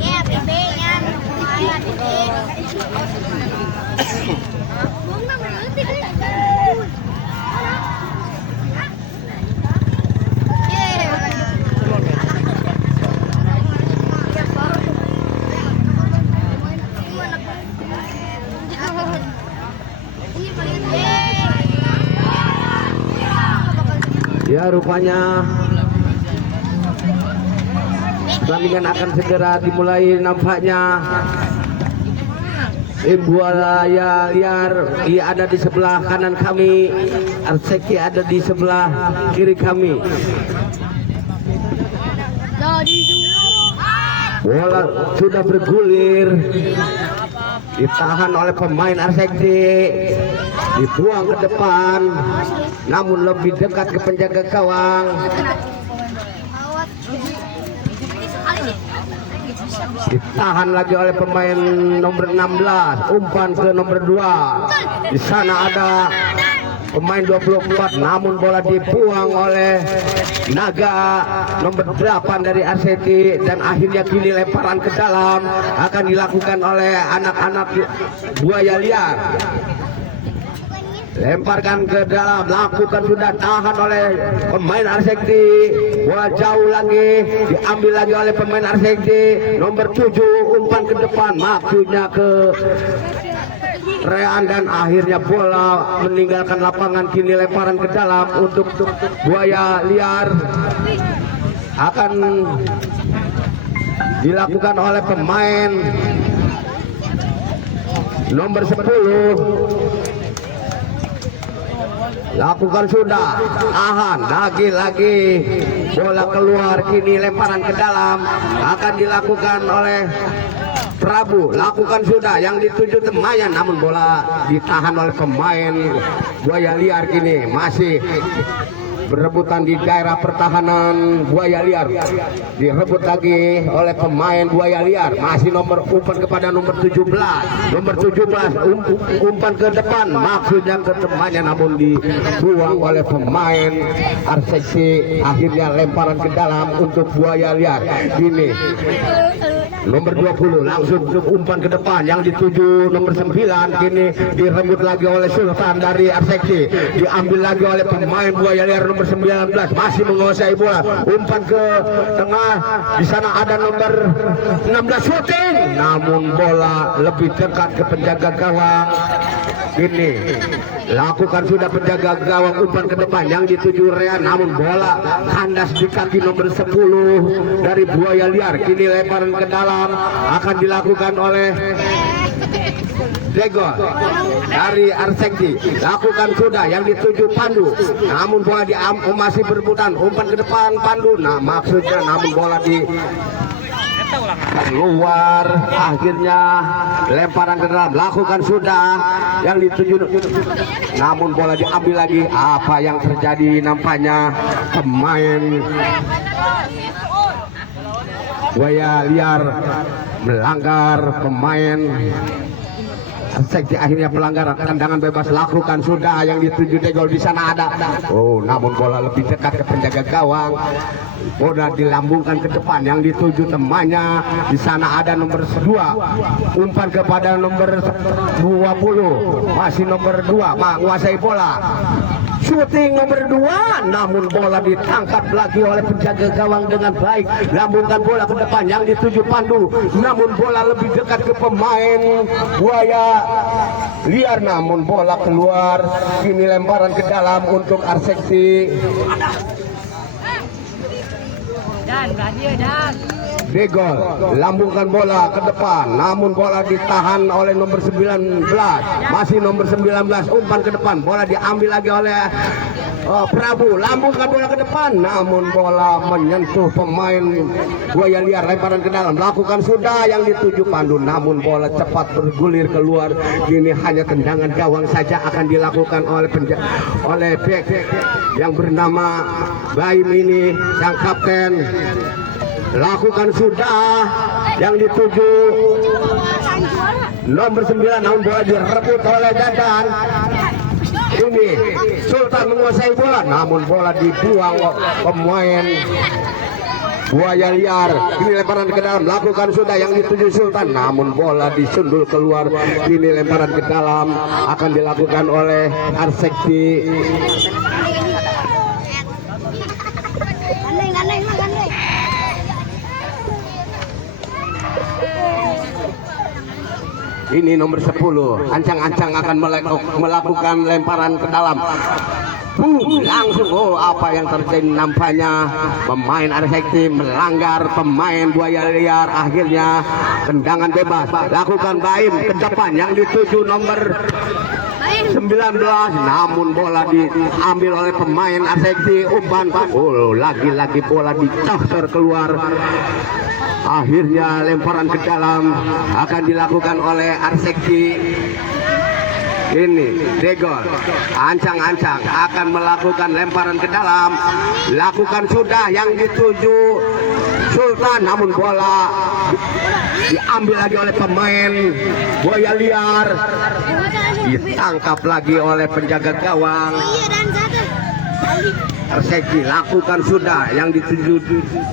Ya, bebeknya lumayan gede. Ya, rupanya pertandingan akan segera dimulai nampaknya. Buaya liar ia ada di sebelah kanan kami, Arseki ada di sebelah kiri kami. Bola sudah bergulir, ditahan oleh pemain Arseki, dibuang ke depan, namun lebih dekat ke penjaga gawang. Ditahan lagi oleh pemain nomor 16, umpan ke nomor 2. Di sana ada pemain 24, namun bola dibuang oleh Naga nomor 8 dari RCT, dan akhirnya kini lemparan ke dalam akan dilakukan oleh anak-anak buaya liar. Lemparkan ke dalam, lakukan, sudah tahan oleh pemain Arseki. Bola jauh lagi, diambil lagi oleh pemain Arseki nomor 7, umpan ke depan, maksudnya ke Rean, dan akhirnya bola meninggalkan lapangan. Kini lemparan ke dalam untuk buaya liar akan dilakukan oleh pemain nomor 10. Lakukan, sudah tahan lagi bola keluar. Kini lemparan ke dalam akan dilakukan oleh Prabu. Lakukan, sudah yang dituju temannya, namun bola ditahan oleh pemain buaya liar. Kini masih berebutan di daerah pertahanan buaya liar, direbut lagi oleh pemain buaya liar. Masih nomor umpan kepada nomor 17, umpan ke depan, maksudnya ke temannya, namun dibuang oleh pemain RCC. Akhirnya lemparan ke dalam untuk buaya liar. Ini nomor 20 langsung umpan ke depan, yang dituju nomor 9. Kini direbut lagi oleh Sultan dari RCC, diambil lagi oleh pemain buaya liar nomor 19, masih menguasai bola. Umpan ke tengah, di sana ada nomor 16, shooting, namun bola lebih dekat ke penjaga gawang. Ini lakukan, sudah penjaga gawang, umpan ke depan, yang dituju Rean, namun bola kandas di kaki nomor 10 dari buaya liar. Kini lemparan ke dalam akan dilakukan oleh Degol dari Arseki. Lakukan, sudah yang dituju Pandu, namun bola masih berebutan, umpan ke depan Pandu, nah maksudnya, namun bola di keluar. Akhirnya lemparan ke dalam, lakukan, sudah yang dituju, namun bola diambil lagi. Apa yang terjadi? Nampaknya pemain buaya liar melanggar, pemain Sekti akhirnya pelanggaran tendangan bebas. Lakukan, sudah yang dituju Degol, di sana ada, namun bola lebih dekat ke penjaga gawang. Bola dilambungkan ke depan, yang dituju temannya, di sana ada nomor 2, umpan kepada nomor 20, masih nomor 2 menguasai bola. Shooting nomor 2, namun bola ditangkap lagi oleh penjaga gawang dengan baik. Lambungkan bola ke depan, yang dituju Pandu, namun bola lebih dekat ke pemain buaya liar, namun bola keluar. Kini lemparan ke dalam untuk Arsekti. Dan Degol lambungkan bola ke depan, namun bola ditahan oleh nomor 19, masih nomor 19, umpan ke depan, bola diambil lagi oleh Prabu. Lambungkan bola ke depan, namun bola menyentuh pemain buaya liar. Lemparan ke dalam, lakukan, sudah yang dituju Pandu, namun bola cepat bergulir keluar. Ini hanya tendangan gawang saja akan dilakukan oleh bek yang bernama Baim ini, sang kapten. Lakukan, sudah yang dituju nomor 9, namun bola direbut oleh Dadan. Ini Sultan menguasai bola, namun bola dibuang pemain Buaya Liar. Ini lemparan ke dalam, lakukan sudah yang dituju Sultan, namun bola disundul keluar. Ini lemparan ke dalam akan dilakukan oleh Arsekti. Ini nomor 10, ancang-ancang akan melakukan lemparan ke dalam. Langsung, oh apa yang terjadi, nampaknya pemain Arsekti melanggar pemain Buaya Liar. Akhirnya tendangan bebas, lakukan Baim ke depan yang dituju nomor 19, namun bola diambil oleh pemain Arsekti. Umpan, oh lagi-lagi bola dicosor keluar. Akhirnya lemparan ke dalam akan dilakukan oleh Arsekti. Ini Degol, ancang-ancang akan melakukan lemparan ke dalam, lakukan sudah yang dituju Sultan, namun bola diambil lagi oleh pemain Buaya Liar, ditangkap lagi oleh penjaga gawang. Arsekti lakukan sudah yang dituju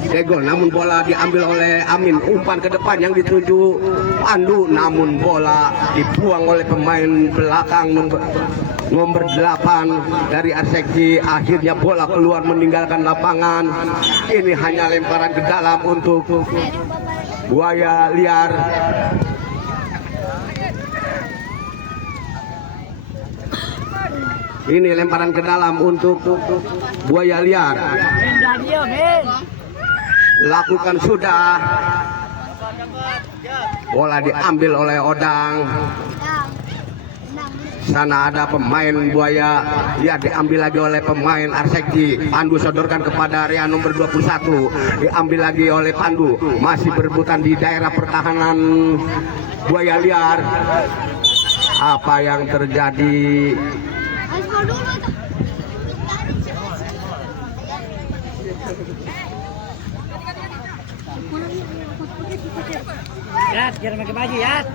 Degol, namun bola diambil oleh Amin. Umpan ke depan yang dituju Pandu, namun bola dibuang oleh pemain belakang nomor 8 dari Arsekti. Akhirnya bola keluar meninggalkan lapangan. Ini hanya lemparan ke dalam untuk Buaya Liar. Ini lemparan ke dalam untuk Buaya Liar. Lakukan sudah. Bola diambil oleh Odang. Sana ada pemain Buaya Liar, diambil lagi oleh pemain Arsekti. Pandu sodorkan kepada area nomor 21. Diambil lagi oleh Pandu. Masih berebutan di daerah pertahanan Buaya Liar. Apa yang terjadi? Yat, jangan pakai baju, Yat.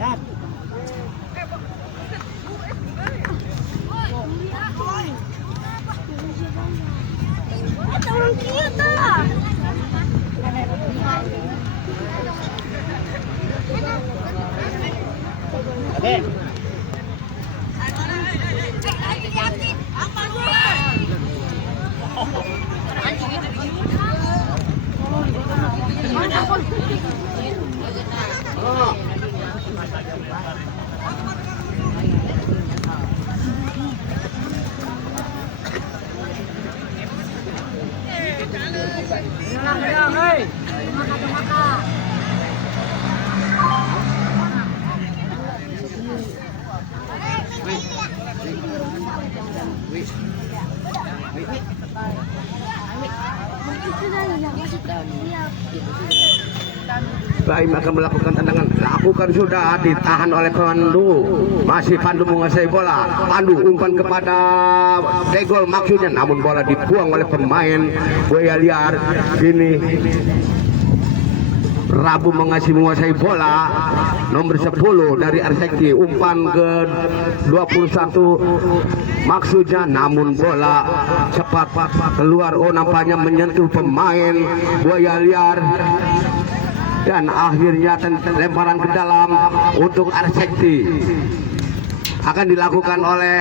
Yat. Orang kita. Oke. Baim akan melakukan tendangan, lakukan sudah, ditahan oleh Pandu. Masih Pandu menguasai bola. Pandu umpan kepada Degol maksudnya, namun bola dibuang oleh pemain Buaya Liar. Ini Rabu menguasai bola, nomor 10 dari Arsekti. Umpan ke 21 maksudnya, namun bola cepat keluar. Oh nampaknya menyentuh pemain Buaya Liar. Dan akhirnya lemparan ke dalam untuk Arsekti akan dilakukan oleh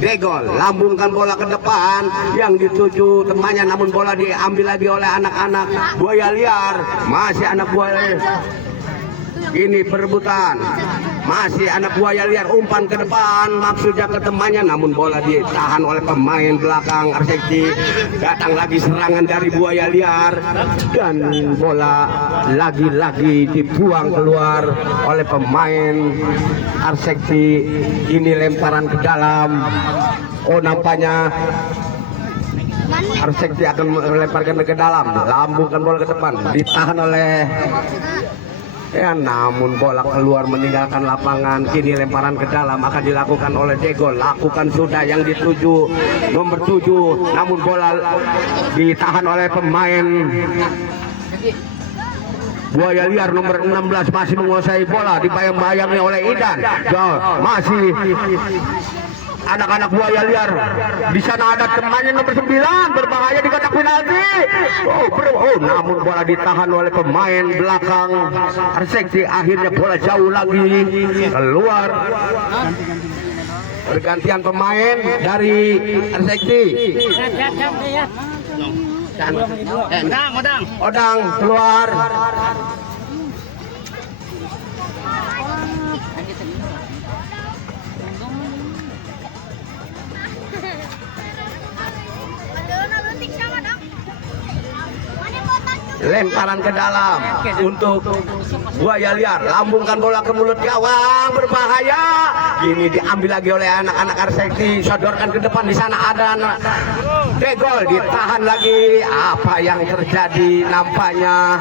Degol. Lambungkan bola ke depan yang dituju temannya, namun bola diambil lagi oleh anak-anak Buaya Liar. Masih anak Buaya Liar. Ini perebutan, masih anak Buaya Liar. Umpan ke depan maksudnya ke temannya, namun bola ditahan oleh pemain belakang Arsekti. Datang lagi serangan dari Buaya Liar, dan bola lagi-lagi dibuang keluar oleh pemain Arsekti. Ini lemparan ke dalam. Oh nampaknya Arsekti akan melemparkan ke dalam, lambungkan bola ke depan, ditahan oleh namun bola keluar meninggalkan lapangan. Kini lemparan ke dalam akan dilakukan oleh Degol. Lakukan sudah yang dituju nomor 7, namun bola ditahan oleh pemain Buaya liar nomor 16 masih menguasai bola, dibayang-bayangi oleh Idan. Masih anak-anak buaya liar. Di sana ada temannya nomor 9, berbahaya di kotak penalti. Namun bola ditahan oleh pemain belakang Arsekti. Akhirnya bola jauh lagi keluar. Pergantian pemain dari Arsekti. Odang keluar. Lemparan ke dalam untuk buaya liar, lambungkan bola ke mulut gawang, berbahaya. Ini diambil lagi oleh anak-anak Arsekti, sodorkan ke depan. Di sana ada Degol, ditahan lagi. Apa yang terjadi? Nampaknya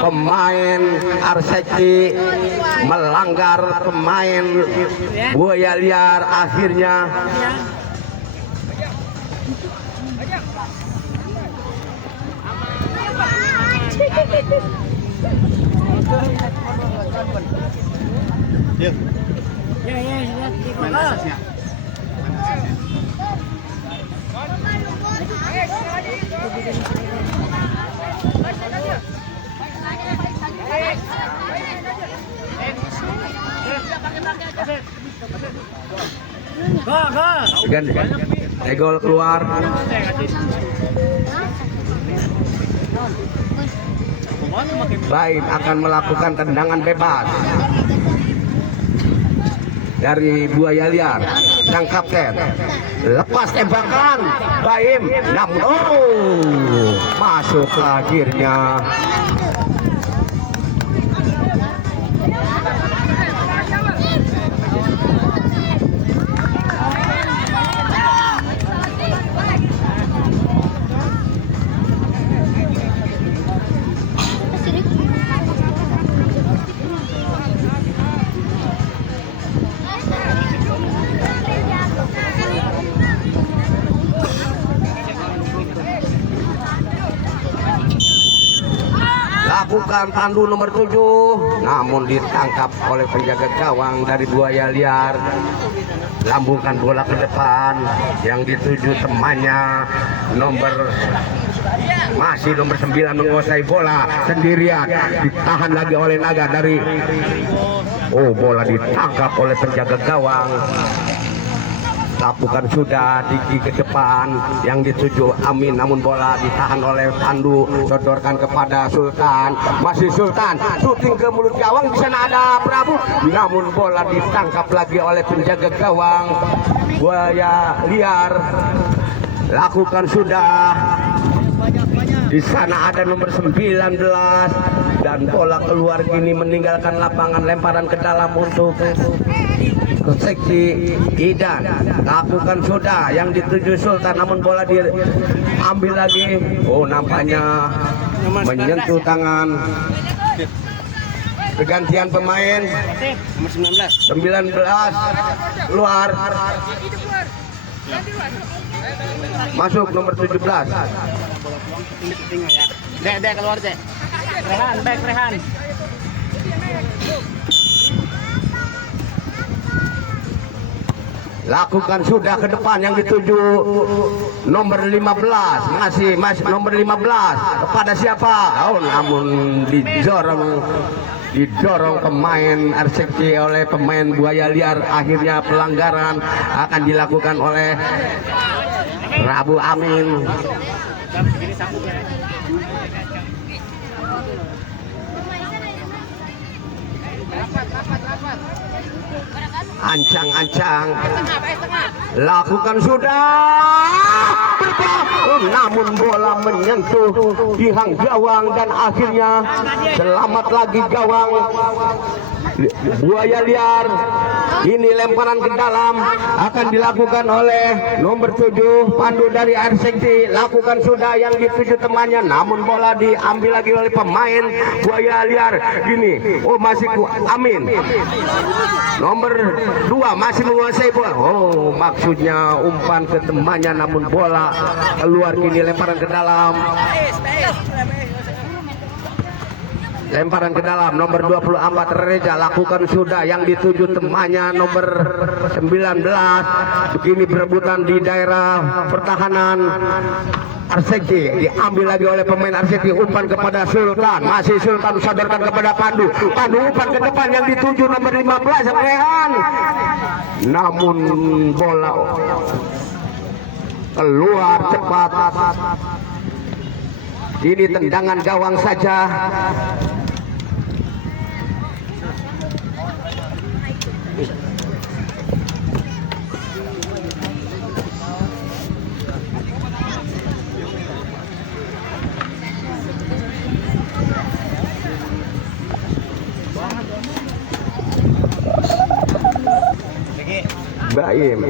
pemain Arsekti melanggar pemain buaya liar. Akhirnya Degol keluar. Baim akan melakukan tendangan bebas dari buaya liar. Sang kapten lepas tembakan Baim, namun masuk akhirnya. Lakukan tandu nomor 7, namun ditangkap oleh penjaga gawang dari buaya liar. Lambungkan bola ke depan yang dituju temannya masih nomor 9 menguasai bola sendirian. Ditahan lagi oleh Naga dari bola ditangkap oleh penjaga gawang. Lakukan sudah Diki ke depan yang dituju Amin, namun bola ditahan oleh Pandu, sodorkan kepada Sultan. Masih Sultan, syuting ke mulut gawang. Di sana ada Prabu, namun bola ditangkap lagi oleh penjaga gawang buaya liar. Lakukan sudah. Di sana ada nomor 19 dan bola keluar kini meninggalkan lapangan. Lemparan ke dalam untuk Seksi Idan. Lakukan sudah yang dituju Sultan, namun bola diambil lagi. Nampaknya menyentuh tangan. Pergantian pemain nomor 19 keluar. Masuk nomor 17. Dek keluar dek. Rehan. Lakukan sudah ke depan yang dituju nomor 15. Masih nomor 15 kepada siapa? Namun didorong pemain Arsekti oleh pemain buaya liar. Akhirnya pelanggaran akan dilakukan oleh Prabu Amin. Ancang-ancang, lakukan sudah, namun bola menyentuh tiang gawang dan akhirnya selamat lagi gawang buaya liar. Ini lemparan ke dalam akan dilakukan oleh nomor 7 Pandu dari Arsekti. Lakukan sudah yang dituju temannya, namun bola diambil lagi oleh pemain buaya liar. Gini, masih Amin. Nomor 2 masih menguasai bola. Maksudnya umpan ke temannya, namun bola keluar. Kini lemparan ke dalam. lemparan ke dalam nomor 24 Reza lakukan sudah, yang dituju temannya nomor 19. Begini berebutan di daerah pertahanan Arseki, diambil lagi oleh pemain Arseki, umpan kepada Sultan, masih Sultan sodorkan kepada Pandu, Pandu umpan ke depan, yang dituju nomor 15 Rehan, namun bola keluar cepat. Ini tendangan gawang saja. Baim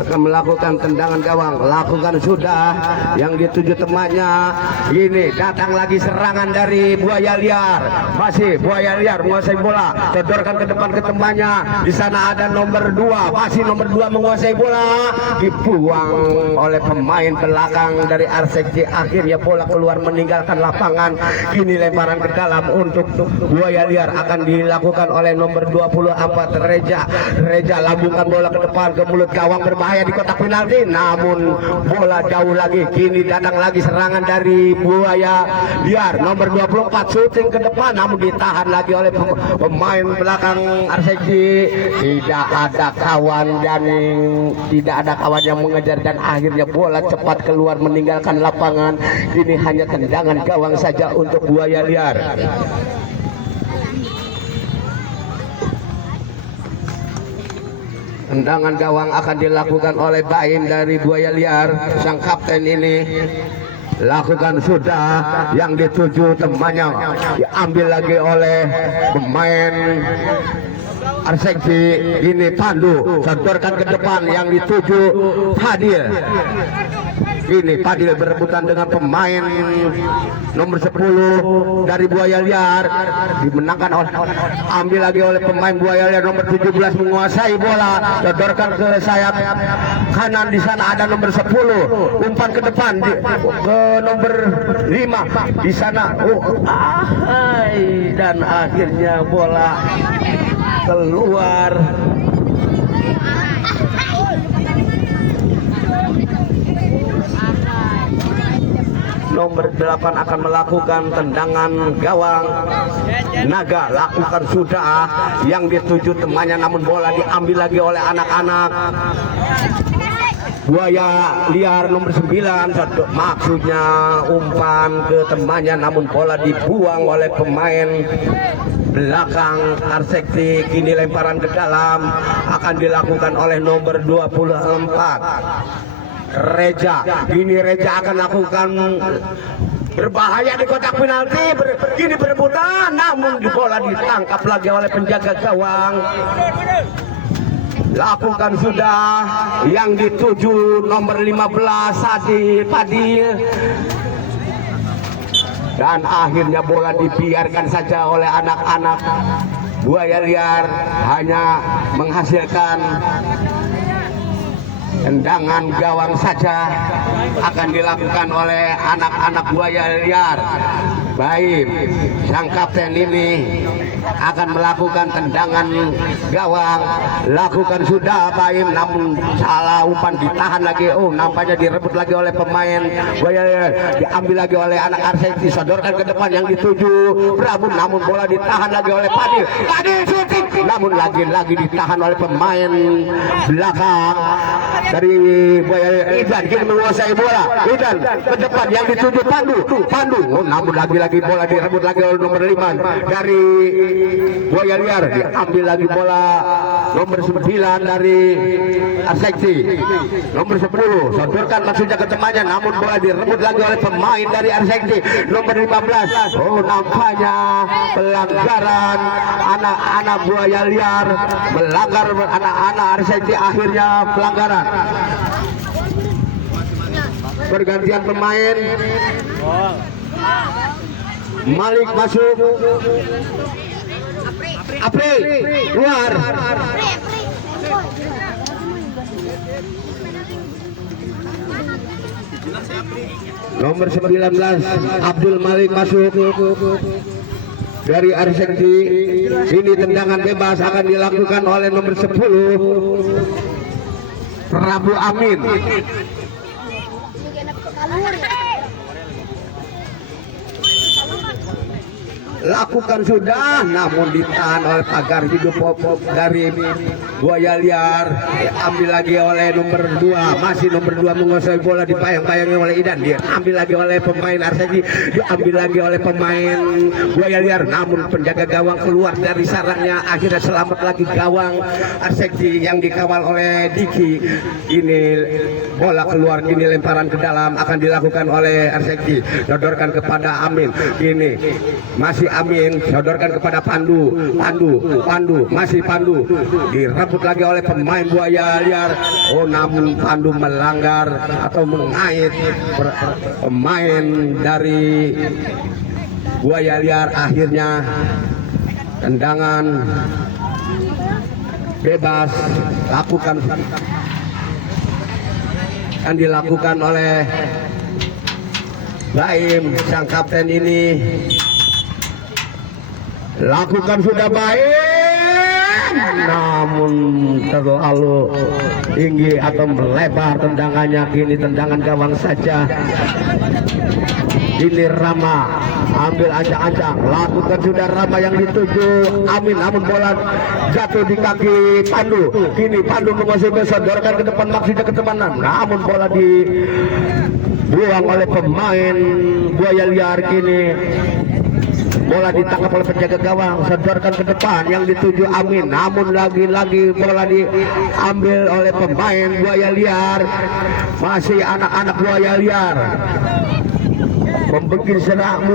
akan melakukan tendangan gawang, lakukan sudah, yang dituju temannya. Ini datang lagi serangan dari Buaya Liar, masih Buaya Liar menguasai bola, sodorkan ke depan ke temannya. Di sana ada nomor 2, masih nomor 2 menguasai bola, dibuang oleh pemain belakang dari Arseki. Akhirnya bola keluar meninggalkan lapangan. Kini lemparan ke dalam untuk Buaya Liar akan dilakukan oleh nomor 24 Reza. Reza lambungkan bola ke depan ke mulut gawang, berbahaya di kotak penalti, namun bola jauh lagi. Kini datang lagi serangan dari Buaya Liar, nomor 24 syuting ke depan, namun ditahan lagi oleh pemain belakang Arseki. Tidak ada kawan yang mengejar, dan akhirnya bola cepat keluar meninggalkan lapangan. Ini hanya tendangan gawang saja untuk Buaya Liar. Tendangan gawang akan dilakukan oleh Baim dari Buaya Liar. Sang kapten ini lakukan sudah, yang dituju temannya, diambil lagi oleh pemain Arseki. Ini Pandu sodorkan ke depan, yang dituju Fadil. Ini Fadil berebutan dengan pemain nomor 10 dari Buaya Liar, dimenangkan oleh, ambil lagi oleh pemain Buaya Liar, nomor 17 menguasai bola, sodorkan ke sayap kanan. Di sana ada nomor 10, umpan ke depan ke nomor 5. Di sana dan akhirnya bola keluar. Nomor 8 akan melakukan tendangan gawang. Naga lakukan sudah, yang dituju temannya, namun bola diambil lagi oleh anak-anak Buaya Liar nomor 9. Maksudnya umpan ke temannya, namun bola dibuang oleh pemain belakang Arseki. Kini lemparan ke dalam akan dilakukan oleh nomor 24 Reza. Ini Reza akan lakukan berbahaya di kotak penalti. Kini berebutan, namun di bola ditangkap lagi oleh penjaga gawang. Lakukan sudah, yang dituju nomor 15 Fadil. Dan akhirnya bola dibiarkan saja oleh anak-anak Buaya Liar, hanya menghasilkan tendangan gawang saja akan dilakukan oleh anak-anak Buaya Liar. Baim, sang kapten ini akan melakukan tendangan gawang, lakukan sudah Baim, namun salah umpan, ditahan lagi. Nampaknya direbut lagi oleh pemain Buaya Liar, diambil lagi oleh anak Arseki, disodorkan ke depan, yang dituju Prabu, namun bola ditahan lagi oleh Fadil. Fadil shooting, namun lagi-lagi ditahan oleh pemain belakang dari Buaya Liar. Idan kini menguasai bola. Idan ke depan, yang dituju Pandu, namun lagi-lagi bola direbut lagi oleh nomor 5 dari Buaya Liar, diambil lagi bola nomor 9 dari Arseki. Nomor 10 sodorkan maksudnya ke temannya, namun bola direbut lagi oleh pemain dari Arseki, nomor 15. Nampaknya pelanggaran anak-anak Buaya Liar, melanggar anak-anak Arseki, akhirnya pelanggaran. Pergantian pemain. Malik masuk, April keluar. Nomor 19 Abdul Malik masuk dari Arsekti. Ini tendangan bebas akan dilakukan oleh nomor 10 Prabu Amin. Lakukan sudah, namun ditahan oleh pagar hidup dari buaya liar. Ambil lagi oleh nomor 2, masih nomor 2 menguasai bola, dipayang-payangnya oleh Idan. Dia ambil lagi oleh pemain Arsegi, diambil lagi oleh pemain buaya liar. Namun penjaga gawang keluar dari sarangnya, akhirnya selamat lagi gawang Arsegi yang dikawal oleh Diki. Ini bola keluar, ini lemparan ke dalam akan dilakukan oleh Arsegi. Sodorkan kepada Amin. Ini masih Amin, sodorkan kepada Pandu, masih Pandu, direbut lagi oleh pemain buaya liar. Oh, namun Pandu melanggar atau mengait pemain dari buaya liar. Akhirnya tendangan bebas yang dilakukan oleh Baim, sang kapten ini. Lakukan sudah baik, namun terlalu tinggi atau melebar tendangannya. Kini tendangan gawang saja. Ini Rama ambil ancang-ancang, lakukan sudah Rama yang dituju Amin, namun bola jatuh di kaki Pandu. Kini Pandu menguasai, sodorkan ke depan maksudnya ketemanan, namun bola dibuang oleh pemain buaya liar. Kini bola ditangkap oleh penjaga gawang, sodorkan ke depan yang dituju Amin, namun lagi-lagi bola diambil oleh pemain buaya liar. Masih anak-anak buaya liar membuat serak,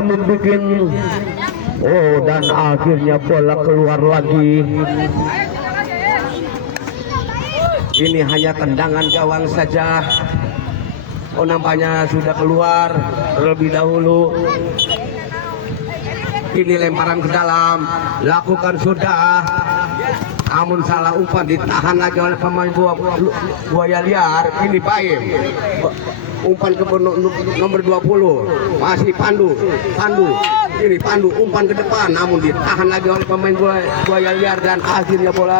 dan akhirnya bola keluar lagi. Ini hanya tendangan gawang saja. Oh, nampaknya sudah keluar terlebih dahulu. Ini lemparan ke dalam, lakukan sudah, namun salah umpan, ditahan lagi oleh pemain buaya liar. Ini Baim, umpan ke nomor 20, masih Pandu. Ini Pandu umpan ke depan, namun ditahan lagi oleh pemain buaya liar dan akhirnya bola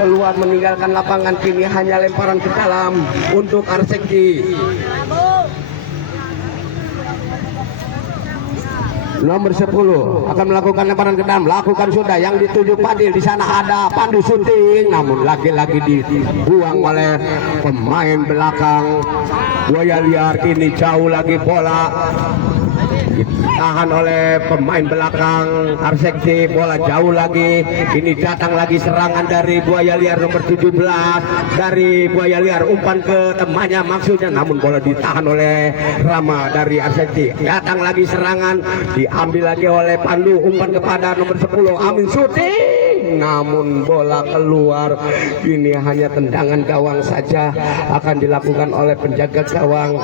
keluar meninggalkan lapangan. Kini hanya lemparan ke dalam untuk Arsegi. Nomor 10 akan melakukan lemparan ke dalam, lakukan sudah yang dituju Padil. Di sana ada Pandu syuting, namun lagi-lagi dibuang oleh pemain belakang buaya liar. Ini jauh lagi bola ditahan oleh pemain belakang Arsegi, bola jauh lagi. Ini datang lagi serangan dari buaya liar nomor 17 dari buaya liar, umpan ke temannya maksudnya, namun bola ditahan oleh Rama dari Arsegi. Datang lagi serangan, diambil lagi oleh Pandu, umpan kepada nomor 10 Amin syuting, namun bola keluar. Ini hanya tendangan gawang saja akan dilakukan oleh penjaga gawang.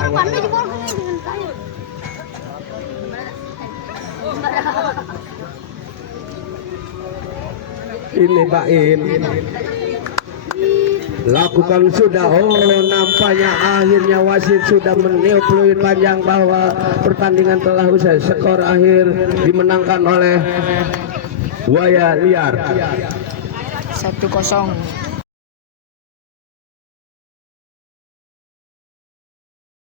Ini Baim, lakukan sudah. Oh, nampaknya akhirnya wasit sudah meniup peluit panjang bahwa pertandingan telah usai. Skor akhir dimenangkan oleh buaya liar 1-0.